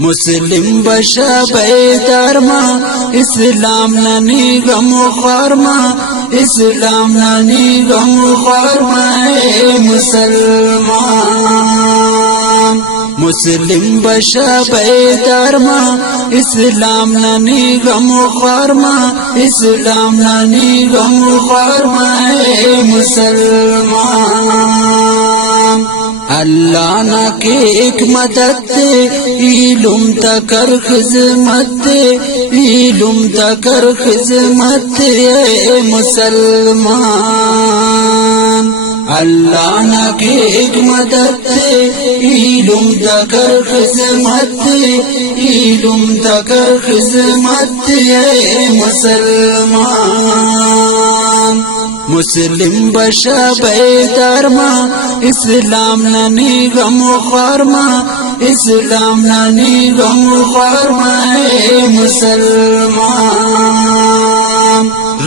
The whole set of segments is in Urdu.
مسلم بشا بیدار ما اسلام نانی غم خوار ما اسلام نانی غم خوار ما اے مسلمان مسلم بشا بیدار ما اسلام نانی غم خوار ما اسلام نانی غم خوار ما اے مسلمان اللہ نا کے ایک مدد دے علم تکر خدمت دے علم تکر خدمت دے اے مسلمان اللہ نا کے ایک مدد دے علم تکر خدمت دے علم تکر خدمت دے اے مسلمان مسلم بشا بیدار ما اسلام نانی غم خوار ما اسلام نانی غم خوار ما اے مسلمان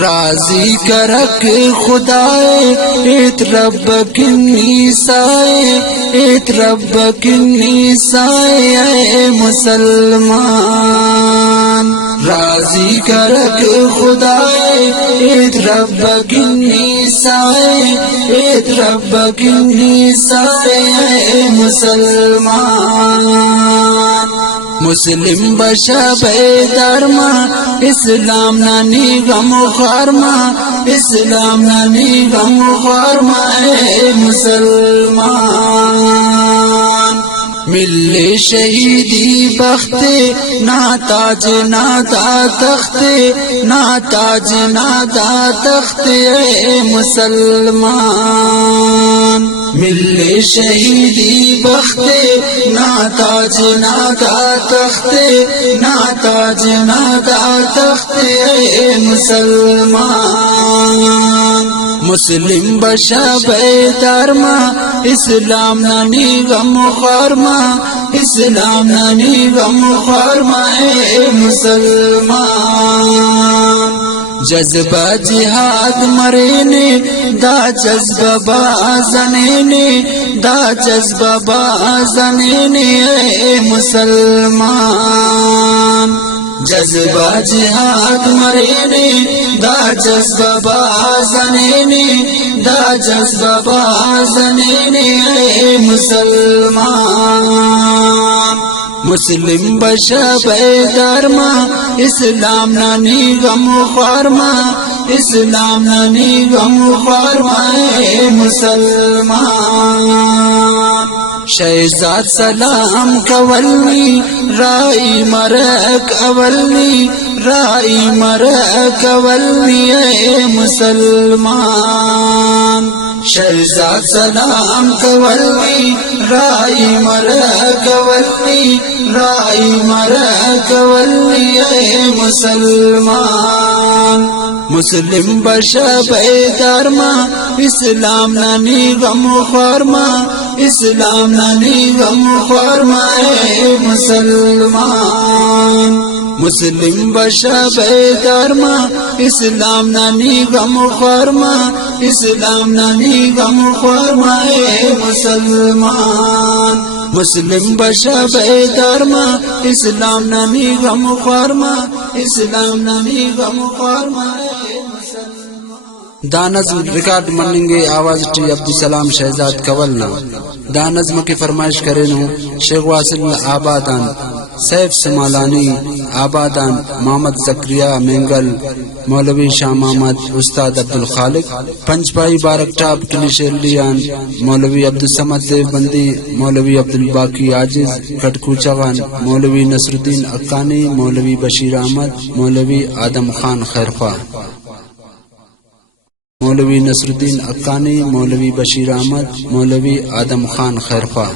راضی کرک خدائے ایت رب کنی سائے ایت رب کنی سائے اے مسلمان راضی کرک خدائے ایت رب کنی سائے ایت رب کنی سائے اے مسلمان مسلم بشا بیدار ما اسلام نانی غم خوار ما اسلام نانی غم خوار ما اے مسلمان ملے شہیدی بخت نا تاج نا دا تخت نا تاج نا دا تخت اے مسلمان ملے شہیدی بخت نا تاج نا دا تخت نا تاج نا دا تخت اے مسلمان مسلم بشا بیدار ما اسلام نانی غم خوار ما اسلام نانی غم خوار ما اے مسلمان جذبہ جہاد مرے دا جذبہ بازنے دا جذبہ بازنے اے مسلمان جذبہ جہاد مرے دا جذبہ بازنے دا جذبہ بازنے اے مسلمان مسلم بشا بیدار ما اسلام نانی غم خوار ما اسلام نانی غم خوار ما اے مسلمان شہزاد سلام کولنی رائی مرک اولنی رائی مرک اولنی اے مسلمان شہزاد سلام کولنی رائی مرک اولنی رائی مرک اولنی اے مسلمان مسلم بشا بیدار ما اسلام نانی غم خوار ما اسلام نانی غم خوار ما اے مسلمان مسلم بشا بیدار ما اسلام نانی غم خوار ما اسلام نانی غم خوار ما اے مسلمان مسلم بشا بیدار ما اسلام نانی غم خوار ما اسلام نانی غم خوار ما اے دا نظم ریکارڈ مننگے آواز ٹی عبدالسلام شہزاد کولنا دا نظم کی فرمائش کرنو شیخ واصل آبادان سیف سمالانی آبادان محمد زکریہ مینگل مولوی شاہ محمد استاد عبدالخالق پنج پائی بارک ٹاپ کلی شیرلیان مولوی عبدالسمد دیوبندی مولوی عبدالباقی عاجز کٹکوچغان مولوی نصر الدین اکانی مولوی بشیر احمد مولوی آدم خان خیرخواہ مولوی نصر الدین اکانی مولوی بشیر احمد مولوی آدم خان خیرخواہ